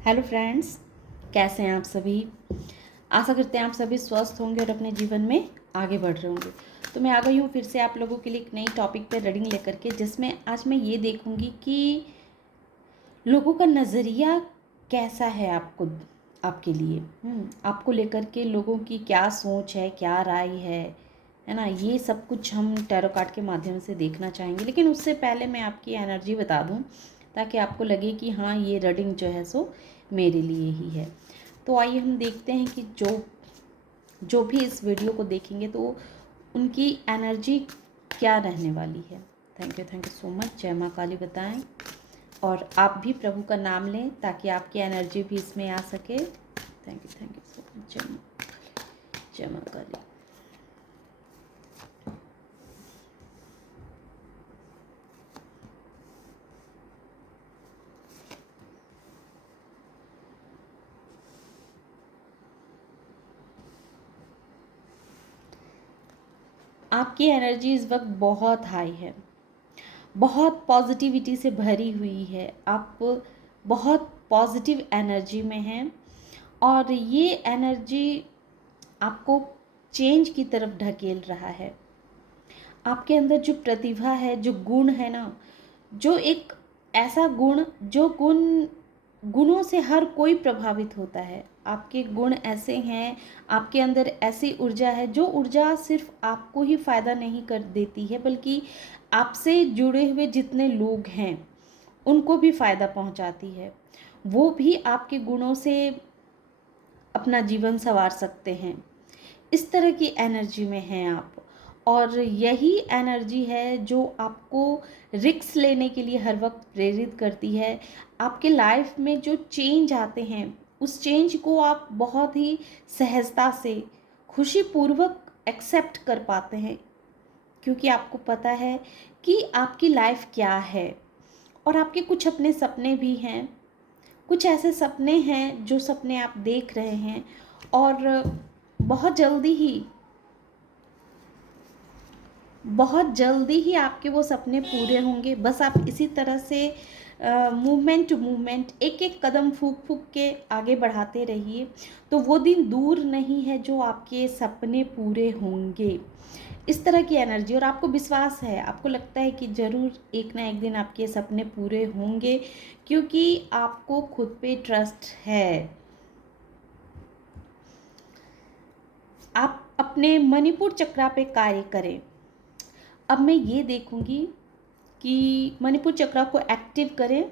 Hello friends, कैसे हैं आप सभी। आशा करते हैं आप सभी स्वस्थ होंगे और अपने जीवन में आगे बढ़ रहे होंगे। तो मैं आ गई हूँ फिर से आप लोगों के लिए एक नई टॉपिक पे रीडिंग लेकर के, जिसमें आज मैं ये देखूँगी कि लोगों का नज़रिया कैसा है आपके लिए। आपको लेकर के लोगों की क्या सोच है, क्या राय है ना। ये सब कुछ हम टैरो कार्ड के माध्यम से देखना चाहेंगे, लेकिन उससे पहले मैं आपकी एनर्जी बता दूं ताकि आपको लगे कि हाँ, ये रीडिंग जो है सो मेरे लिए ही है। तो आइए हम देखते हैं कि जो जो भी इस वीडियो को देखेंगे तो उनकी एनर्जी क्या रहने वाली है। Thank you so much. जय माँ काली बताएं, और आप भी प्रभु का नाम लें ताकि आपकी एनर्जी भी इसमें आ सके। Thank you so much. जय माँ काली। आपकी एनर्जी इस वक्त बहुत हाई है, बहुत पॉजिटिविटी से भरी हुई है। आप बहुत पॉजिटिव एनर्जी में हैं और ये एनर्जी आपको चेंज की तरफ ढकेल रहा है। आपके अंदर जो प्रतिभा है, जो गुण है ना, जो एक ऐसा गुण, जो गुणों से हर कोई प्रभावित होता है। आपके गुण ऐसे हैं, आपके अंदर ऐसी ऊर्जा है जो ऊर्जा सिर्फ आपको ही फायदा नहीं कर देती है, बल्कि आपसे जुड़े हुए जितने लोग हैं उनको भी फायदा पहुंचाती है। वो भी आपके गुणों से अपना जीवन संवार सकते हैं। इस तरह की एनर्जी में हैं आप, और यही एनर्जी है जो आपको रिस्क लेने के लिए हर वक्त प्रेरित करती है। आपके लाइफ में जो चेंज आते हैं उस चेंज को आप बहुत ही सहजता से, खुशीपूर्वक एक्सेप्ट कर पाते हैं, क्योंकि आपको पता है कि आपकी लाइफ क्या है। और आपके कुछ अपने सपने भी हैं, कुछ ऐसे सपने हैं जो सपने आप देख रहे हैं, और बहुत जल्दी ही आपके वो सपने पूरे होंगे। बस आप इसी तरह से मूवमेंट टू मूवमेंट, एक एक कदम फूंक फूंक के आगे बढ़ाते रहिए, तो वो दिन दूर नहीं है जो आपके सपने पूरे होंगे। इस तरह की एनर्जी, और आपको विश्वास है, आपको लगता है कि ज़रूर एक ना एक दिन आपके सपने पूरे होंगे, क्योंकि आपको खुद पे ट्रस्ट है। आप अपने मणिपुर चक्रा पे कार्य करें। अब मैं ये देखूंगी कि मणिपुर चक्रा को एक्टिव करें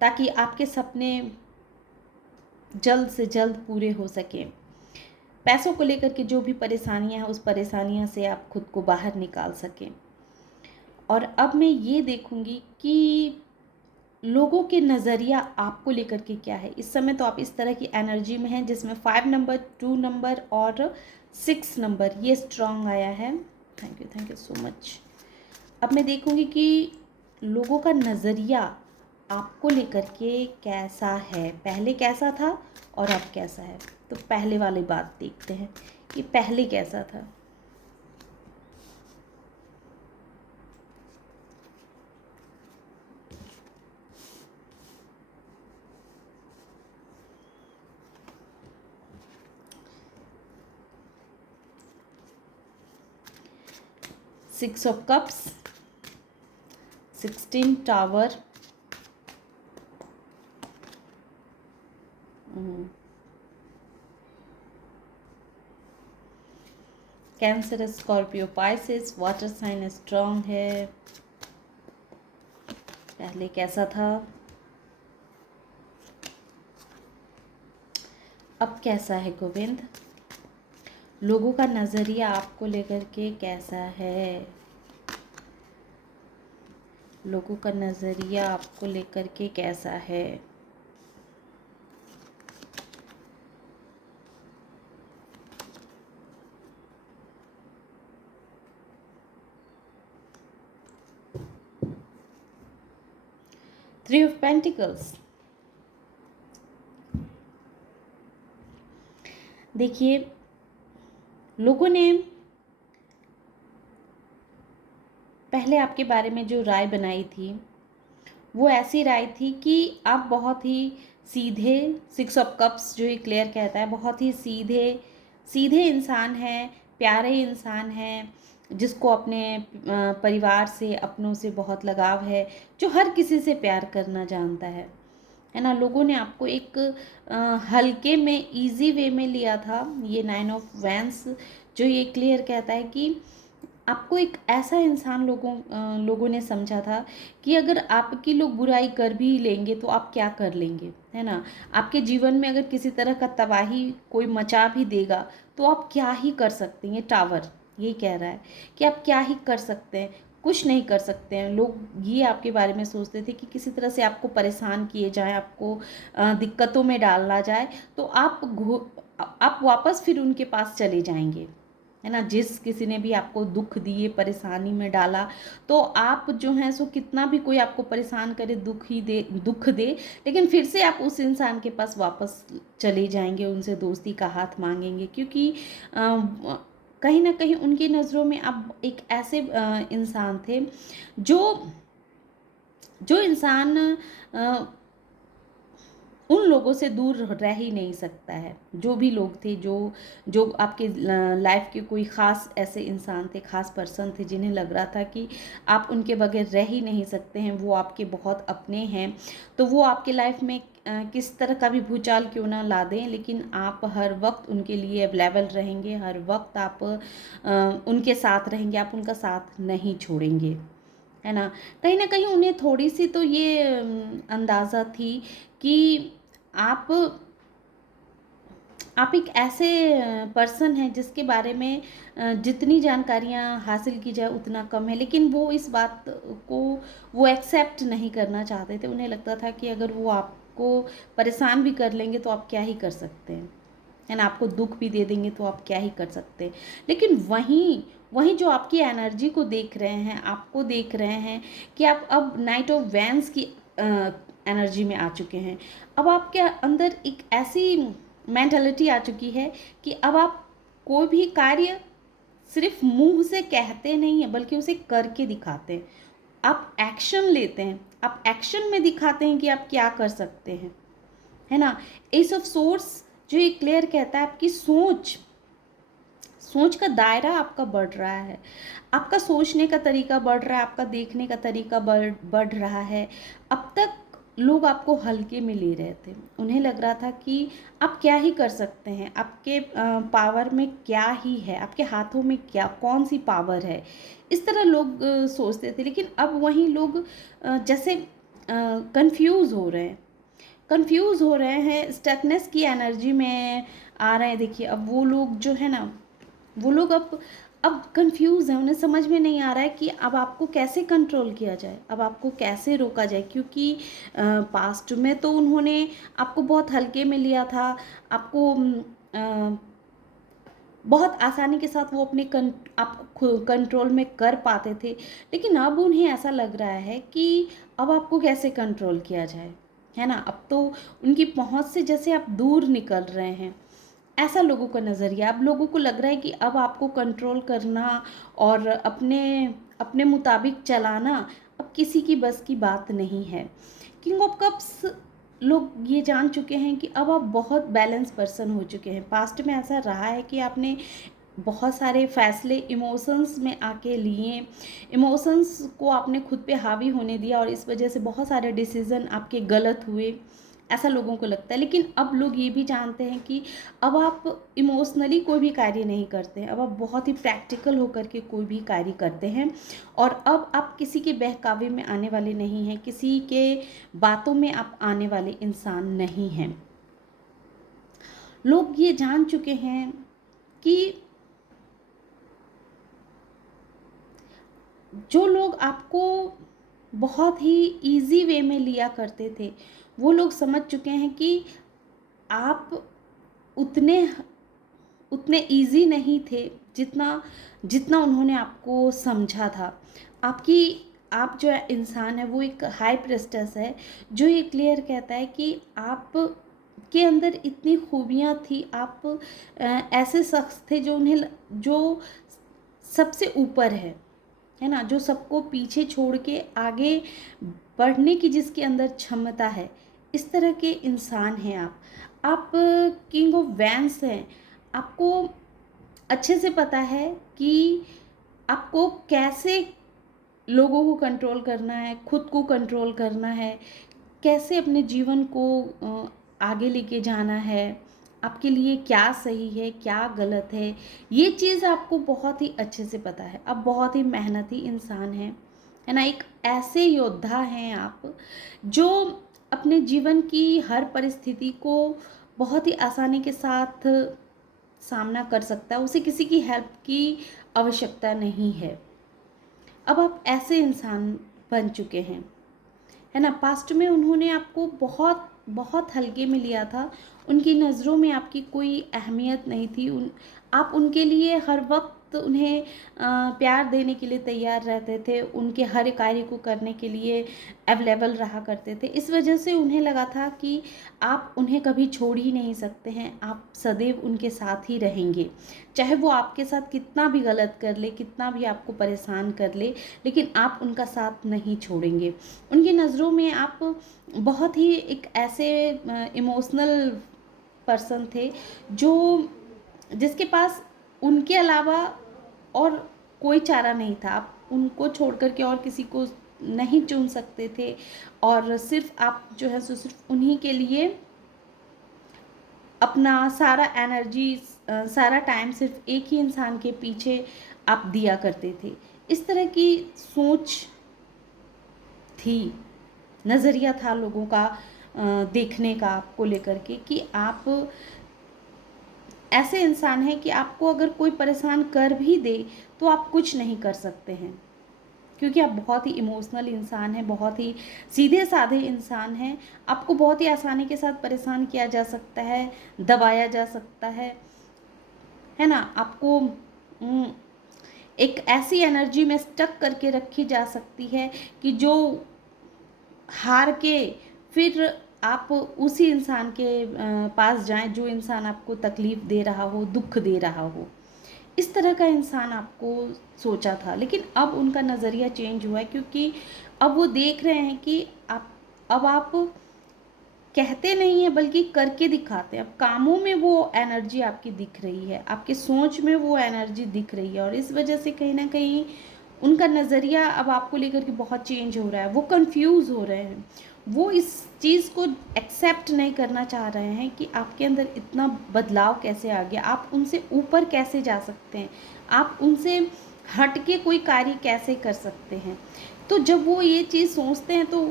ताकि आपके सपने जल्द से जल्द पूरे हो सकें। पैसों को लेकर के जो भी परेशानियां हैं, उस परेशानियों से आप खुद को बाहर निकाल सकें। और अब मैं ये देखूंगी कि लोगों के नज़रिया आपको लेकर के क्या है। इस समय तो आप इस तरह की एनर्जी में हैं जिसमें 5 नंबर, 2 नंबर और 6 नंबर ये स्ट्रांग आया है। Thank you so much. अब मैं देखूंगी कि लोगों का नज़रिया आपको लेकर के कैसा है, पहले कैसा था और अब कैसा है। तो पहले वाली बात देखते हैं कि पहले कैसा था। Six of cups, 16 tower, Cancer, Scorpio, Pisces, water sign strong है। पहले कैसा था, अब कैसा है गोविंद। लोगों का नज़रिया आपको लेकर के कैसा है, लोगों का नज़रिया आपको लेकर के कैसा है। Three of pentacles. देखिए, लोगों ने पहले आपके बारे में जो राय बनाई थी वो ऐसी राय थी कि आप बहुत ही सीधे, 6 ऑफ कप्स जो ये क्लियर कहता है, बहुत ही सीधे सीधे इंसान हैं, प्यारे इंसान हैं, जिसको अपने परिवार से, अपनों से बहुत लगाव है, जो हर किसी से प्यार करना जानता है ना। लोगों ने आपको एक हल्के में, इजी वे में लिया था। ये 9 ऑफ वैंस जो ये क्लियर कहता है कि आपको एक ऐसा इंसान लोगों ने समझा था कि अगर आपकी लोग बुराई कर भी लेंगे तो आप क्या कर लेंगे, है ना। आपके जीवन में अगर किसी तरह का तबाही कोई मचा भी देगा तो आप क्या ही कर सकते हैं। ये टावर यही कह रहा है कि आप क्या ही कर सकते हैं, कुछ नहीं कर सकते हैं। लोग ये आपके बारे में सोचते थे कि किसी तरह से आपको परेशान किए जाए, आपको दिक्कतों में डाला जाए, तो आप वापस फिर उनके पास चले जाएंगे, है ना। जिस किसी ने भी आपको दुख दिए, परेशानी में डाला, तो आप जो हैं सो कितना भी कोई आपको परेशान करे, दुख दे, लेकिन फिर से आप उस इंसान के पास वापस चले जाएंगे, उनसे दोस्ती का हाथ मांगेंगे, क्योंकि कहीं ना कहीं उनकी नज़रों में आप एक ऐसे इंसान थे जो जो इंसान उन लोगों से दूर रह ही नहीं सकता है। जो भी लोग थे, जो जो आपके लाइफ के कोई ख़ास ऐसे इंसान थे, ख़ास पर्सन थे, जिन्हें लग रहा था कि आप उनके बगैर रह ही नहीं सकते हैं, वो आपके बहुत अपने हैं, तो वो आपके लाइफ में किस तरह का भी भूचाल क्यों ना ला दें, लेकिन आप हर वक्त उनके लिए अवेलेबल रहेंगे, हर वक्त आप उनके साथ रहेंगे, आप उनका साथ नहीं छोड़ेंगे, है ना कहीं उन्हें थोड़ी सी तो ये अंदाज़ा थी कि आप आप एक ऐसे पर्सन हैं जिसके बारे में जितनी जानकारियां हासिल की जाए उतना कम है, लेकिन वो इस बात को वो एक्सेप्ट नहीं करना चाहते थे। उन्हें लगता था कि अगर वो आपको परेशान भी कर लेंगे तो आप क्या ही कर सकते हैं, है ना। आपको दुख भी दे देंगे तो आप क्या ही कर सकते हैं। लेकिन वहीं वहीं जो आपकी एनर्जी को देख रहे हैं, आपको देख रहे हैं कि आप अब नाइट ऑफ वैंस की एनर्जी में आ चुके हैं। अब आपके अंदर एक ऐसी मेंटालिटी आ चुकी है कि अब आप कोई भी कार्य सिर्फ मुंह से कहते नहीं हैं, बल्कि उसे करके दिखाते हैं। आप एक्शन लेते हैं, आप एक्शन में दिखाते हैं कि आप क्या कर सकते हैं, है ना। एस ऑफ सोर्स जो ये क्लियर कहता है, आपकी सोच सोच का दायरा आपका बढ़ रहा है, आपका सोचने का तरीका बढ़ रहा है, आपका देखने का तरीका बढ़ रहा है। अब तक लोग आपको हल्के में ले रहे थे, उन्हें लग रहा था कि आप क्या ही कर सकते हैं, आपके पावर में क्या ही है, आपके हाथों में क्या कौन सी पावर है, इस तरह लोग सोचते थे। लेकिन अब वहीं लोग जैसे कंफ्यूज हो रहे हैं, स्टकनेस की एनर्जी में आ रहे हैं। देखिए अब वो लोग जो है ना, वो लोग अब कंफ्यूज हैं, उन्हें समझ में नहीं आ रहा है कि अब आपको कैसे कंट्रोल किया जाए, अब आपको कैसे रोका जाए, क्योंकि पास्ट में तो उन्होंने आपको बहुत हल्के में लिया था, आपको बहुत आसानी के साथ वो अपने आपको कंट्रोल में कर पाते थे। लेकिन अब उन्हें ऐसा लग रहा है कि अब आपको कैसे कंट्रोल किया जाए, है ना। अब तो उनकी पहुंच से जैसे आप दूर निकल रहे हैं, ऐसा लोगों का नज़रिया। अब लोगों को लग रहा है कि अब आपको कंट्रोल करना और अपने अपने मुताबिक चलाना अब किसी की बस की बात नहीं है। किंग ऑफ कप्स लोग ये जान चुके हैं कि अब आप बहुत बैलेंस पर्सन हो चुके हैं। पास्ट में ऐसा रहा है कि आपने बहुत सारे फैसले इमोशंस में आके लिए, इमोशंस को आपने खुद पे हावी होने दिया और इस वजह से बहुत सारे डिसीज़न आपके गलत हुए, ऐसा लोगों को लगता है। लेकिन अब लोग ये भी जानते हैं कि अब आप इमोशनली कोई भी कार्य नहीं करते हैं, अब आप बहुत ही प्रैक्टिकल होकर के कोई भी कार्य करते हैं, और अब आप किसी के बहकावे में आने वाले नहीं हैं, किसी के बातों में आप आने वाले इंसान नहीं हैं। लोग ये जान चुके हैं कि जो लोग आपको बहुत ही इजी वे में लिया करते थे, वो लोग समझ चुके हैं कि आप उतने उतने इजी नहीं थे जितना जितना उन्होंने आपको समझा था। आपकी आप जो इंसान है वो एक हाई प्रेस्टेस है, जो ये क्लियर कहता है कि आप के अंदर इतनी खूबियाँ थी, आप ऐसे शख्स थे जो सबसे ऊपर है ना, जो सबको पीछे छोड़ के आगे पढ़ने की जिसके अंदर क्षमता है, इस तरह के इंसान हैं आप किंग ऑफ वैंस हैं। आपको अच्छे से पता है कि आपको कैसे लोगों को कंट्रोल करना है, खुद को कंट्रोल करना है, कैसे अपने जीवन को आगे लेके जाना है, आपके लिए क्या सही है क्या गलत है चीज़ आपको बहुत ही अच्छे से पता है। आप बहुत ही मेहनती इंसान हैं, है ना। एक ऐसे योद्धा हैं आप जो अपने जीवन की हर परिस्थिति को बहुत ही आसानी के साथ सामना कर सकता है, उसे किसी की हेल्प की आवश्यकता नहीं है। अब आप ऐसे इंसान बन चुके हैं, है ना। पास्ट में उन्होंने आपको बहुत बहुत हल्के में लिया था, उनकी नज़रों में आपकी कोई अहमियत नहीं थी। आप उनके लिए हर वक्त उन्हें प्यार देने के लिए तैयार रहते थे, उनके हर कार्य को करने के लिए अवेलेबल रहा करते थे। इस वजह से उन्हें लगा था कि आप उन्हें कभी छोड़ ही नहीं सकते हैं, आप सदैव उनके साथ ही रहेंगे, चाहे वो आपके साथ कितना भी गलत कर ले, कितना भी आपको परेशान कर ले, लेकिन आप उनका साथ नहीं छोड़ेंगे। उनकी नज़रों में आप बहुत ही एक ऐसे इमोशनल पर्सन थे जो जिसके पास उनके अलावा और कोई चारा नहीं था। आप उनको छोड़ कर के और किसी को नहीं चुन सकते थे, और सिर्फ आप जो है सो सिर्फ उन्हीं के लिए अपना सारा एनर्जी, सारा टाइम सिर्फ एक ही इंसान के पीछे आप दिया करते थे। इस तरह की सोच थी, नज़रिया था लोगों का देखने का आपको लेकर के, कि आप ऐसे इंसान हैं कि आपको अगर कोई परेशान कर भी दे तो आप कुछ नहीं कर सकते हैं, क्योंकि आप बहुत ही इमोशनल इंसान हैं, बहुत ही सीधे साधे इंसान हैं। आपको बहुत ही आसानी के साथ परेशान किया जा सकता है, दबाया जा सकता है ना। आपको एक ऐसी एनर्जी में स्टक करके रखी जा सकती है कि जो हार के फिर आप उसी इंसान के पास जाएं जो इंसान आपको तकलीफ़ दे रहा हो, दुख दे रहा हो। इस तरह का इंसान आपको सोचा था, लेकिन अब उनका नज़रिया चेंज हुआ है, क्योंकि अब वो देख रहे हैं कि आप कहते नहीं हैं बल्कि करके दिखाते हैं। अब कामों में वो एनर्जी आपकी दिख रही है, आपके सोच में वो एनर्जी दिख रही है, और इस वजह से कहीं ना कहीं उनका नज़रिया अब आपको लेकर के बहुत चेंज हो रहा है। वो कंफ्यूज हो रहे हैं, वो इस चीज़ को एक्सेप्ट नहीं करना चाह रहे हैं कि आपके अंदर इतना बदलाव कैसे आ गया, आप उनसे ऊपर कैसे जा सकते हैं, आप उनसे हट के कोई कार्य कैसे कर सकते हैं। तो जब वो ये चीज़ सोचते हैं तो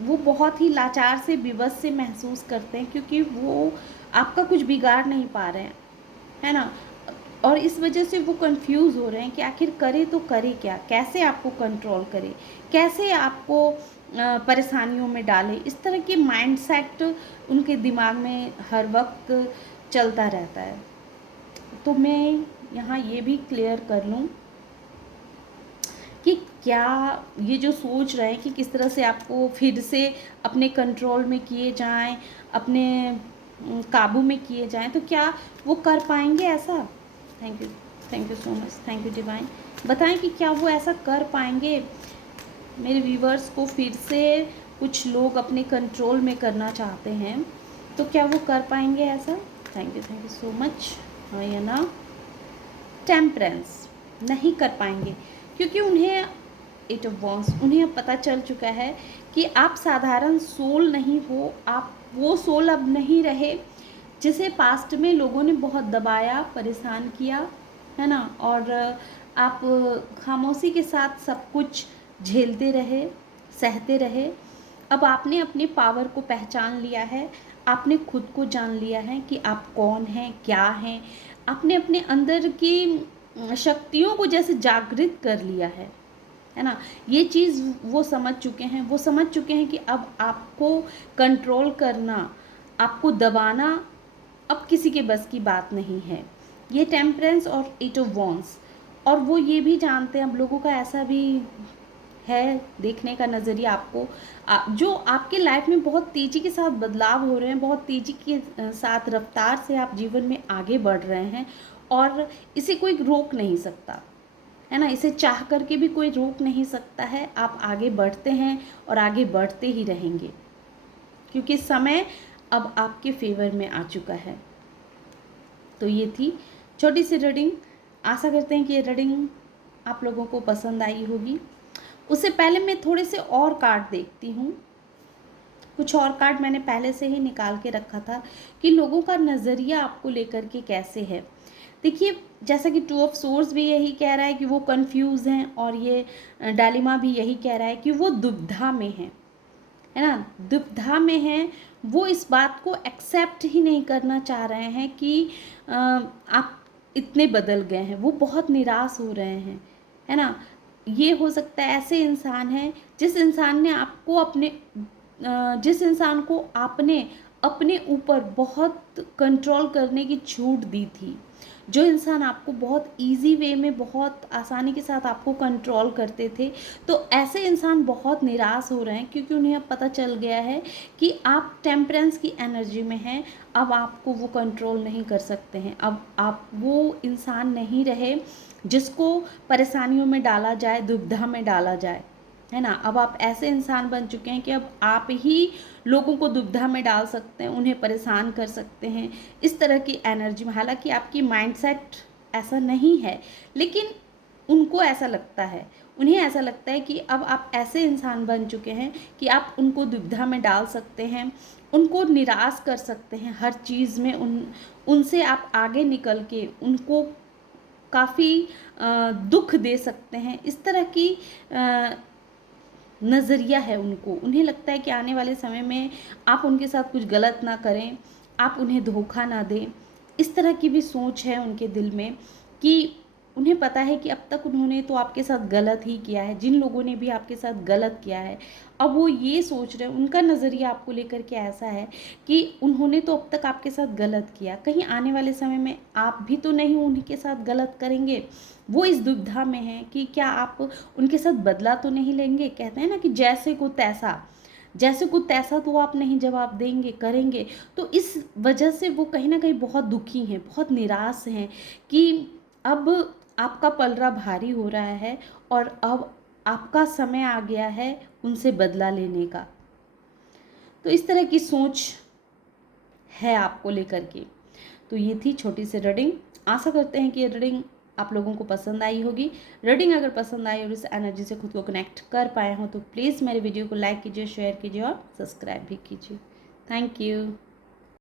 वो बहुत ही लाचार से, विवश से महसूस करते हैं, क्योंकि वो आपका कुछ बिगाड़ नहीं पा रहे हैं, है ना। और इस वजह से वो कंफ्यूज हो रहे हैं कि आखिर करे तो करे क्या, कैसे आपको कंट्रोल करे, कैसे आपको परेशानियों में डाले। इस तरह के माइंडसेट उनके दिमाग में हर वक्त चलता रहता है। तो मैं यहाँ ये भी क्लियर कर लूँ कि क्या ये जो सोच रहे हैं कि किस तरह से आपको फिर से अपने कंट्रोल में किए जाएं, अपने काबू में किए जाएं, तो क्या वो कर पाएंगे ऐसा। Thank you so much, thank you divine. बताएं कि क्या वो ऐसा कर पाएंगे। मेरे व्यूवर्स को फिर से कुछ लोग अपने कंट्रोल में करना चाहते हैं, तो क्या वो कर पाएंगे ऐसा। Thank you so much. हाँ या ना। टेम्परेंस नहीं कर पाएंगे, क्योंकि उन्हें एट ऑफ वॉन्स, उन्हें अब पता चल चुका है कि आप साधारण सोल नहीं हो, आप वो सोल अब नहीं रहे जिसे पास्ट में लोगों ने बहुत दबाया, परेशान किया, है ना। और आप खामोशी के साथ सब कुछ झेलते रहे, सहते रहे। अब आपने अपने पावर को पहचान लिया है, आपने खुद को जान लिया है कि आप कौन हैं, क्या हैं। आपने अपने अंदर की शक्तियों को जैसे जागृत कर लिया है ना। ये चीज़ वो समझ चुके हैं, वो समझ चुके हैं कि अब आपको कंट्रोल करना, आपको दबाना अब किसी के बस की बात नहीं है। ये टेम्परेंस और एट ऑफ वॉन्स। और वो ये भी जानते हैं, अब लोगों का ऐसा भी है देखने का नज़रिया आपको, जो आपके लाइफ में बहुत तेज़ी के साथ बदलाव हो रहे हैं, बहुत तेज़ी के साथ रफ्तार से आप जीवन में आगे बढ़ रहे हैं, और इसे कोई रोक नहीं सकता। है ना। इसे चाह करके भी कोई रोक नहीं सकता है, आप आगे बढ़ते हैं और आगे बढ़ते ही रहेंगे, क्योंकि समय अब आपके फेवर में आ चुका है। तो ये थी छोटी सी रीडिंग। आशा करते हैं कि ये रीडिंग आप लोगों को पसंद आई होगी। उससे पहले मैं थोड़े से और कार्ड देखती हूँ। कुछ और कार्ड मैंने पहले से ही निकाल के रखा था कि लोगों का नज़रिया आपको लेकर के कैसे है। देखिए, जैसा कि 2 ऑफ सोर्स भी यही कह रहा है कि वो कंफ्यूज हैं, और ये डालिमा भी यही कह रहा है कि वो दुविधा में है ना, दुविधा में हैं। वो इस बात को एक्सेप्ट ही नहीं करना चाह रहे हैं कि आप इतने बदल गए हैं। वो बहुत निराश हो रहे हैं, है ना। ये हो सकता है ऐसे इंसान हैं जिस इंसान ने आपको जिस इंसान को आपने अपने ऊपर बहुत कंट्रोल करने की छूट दी थी, जो इंसान आपको बहुत इजी वे में, बहुत आसानी के साथ आपको कंट्रोल करते थे, तो ऐसे इंसान बहुत निराश हो रहे हैं, क्योंकि उन्हें अब पता चल गया है कि आप टेम्परेंस की एनर्जी में हैं। अब आपको वो कंट्रोल नहीं कर सकते हैं। अब आप वो इंसान नहीं रहे जिसको परेशानियों में डाला जाए, दुविधा में डाला जाए, है ना। अब आप ऐसे इंसान बन चुके हैं कि अब आप ही लोगों को दुविधा में डाल सकते हैं, उन्हें परेशान कर सकते हैं, इस तरह की एनर्जी में। हालांकि आपकी माइंडसेट ऐसा नहीं है, लेकिन उनको ऐसा लगता है, उन्हें ऐसा लगता है कि अब आप ऐसे इंसान बन चुके हैं कि आप उनको दुविधा में डाल सकते हैं, उनको निराश कर सकते हैं हर चीज़ में। उनसे आप आगे निकल के उनको काफ़ी दुख दे सकते हैं। इस तरह की नज़रिया है उनको। उन्हें लगता है कि आने वाले समय में आप उनके साथ कुछ गलत ना करें, आप उन्हें धोखा ना दें। इस तरह की भी सोच है उनके दिल में कि उन्हें पता है कि अब तक उन्होंने तो आपके साथ गलत ही किया है, जिन लोगों ने भी आपके साथ गलत किया है, अब वो ये सोच रहे हैं, उनका नज़रिया आपको लेकर के ऐसा है कि उन्होंने तो अब तक आपके साथ गलत किया, कहीं आने वाले समय में आप भी तो नहीं उन्हीं के साथ गलत करेंगे। वो इस दुविधा में है कि क्या आप उनके साथ बदला तो नहीं लेंगे। कहते हैं ना कि जैसे को तैसा, जैसे को तैसा तो आप नहीं जवाब देंगे, करेंगे। तो इस वजह से वो कहीं ना कहीं बहुत दुखी हैं, बहुत निराश हैं कि अब आपका पलड़ा भारी हो रहा है और अब आपका समय आ गया है उनसे बदला लेने का। तो इस तरह की सोच है आपको लेकर के। तो ये थी छोटी सी रीडिंग। आशा करते हैं कि ये रीडिंग आप लोगों को पसंद आई होगी। रीडिंग अगर पसंद आई और इस एनर्जी से खुद को कनेक्ट कर पाए हो तो प्लीज़ मेरे वीडियो को लाइक कीजिए, शेयर कीजिए और सब्सक्राइब भी कीजिए। Thank you.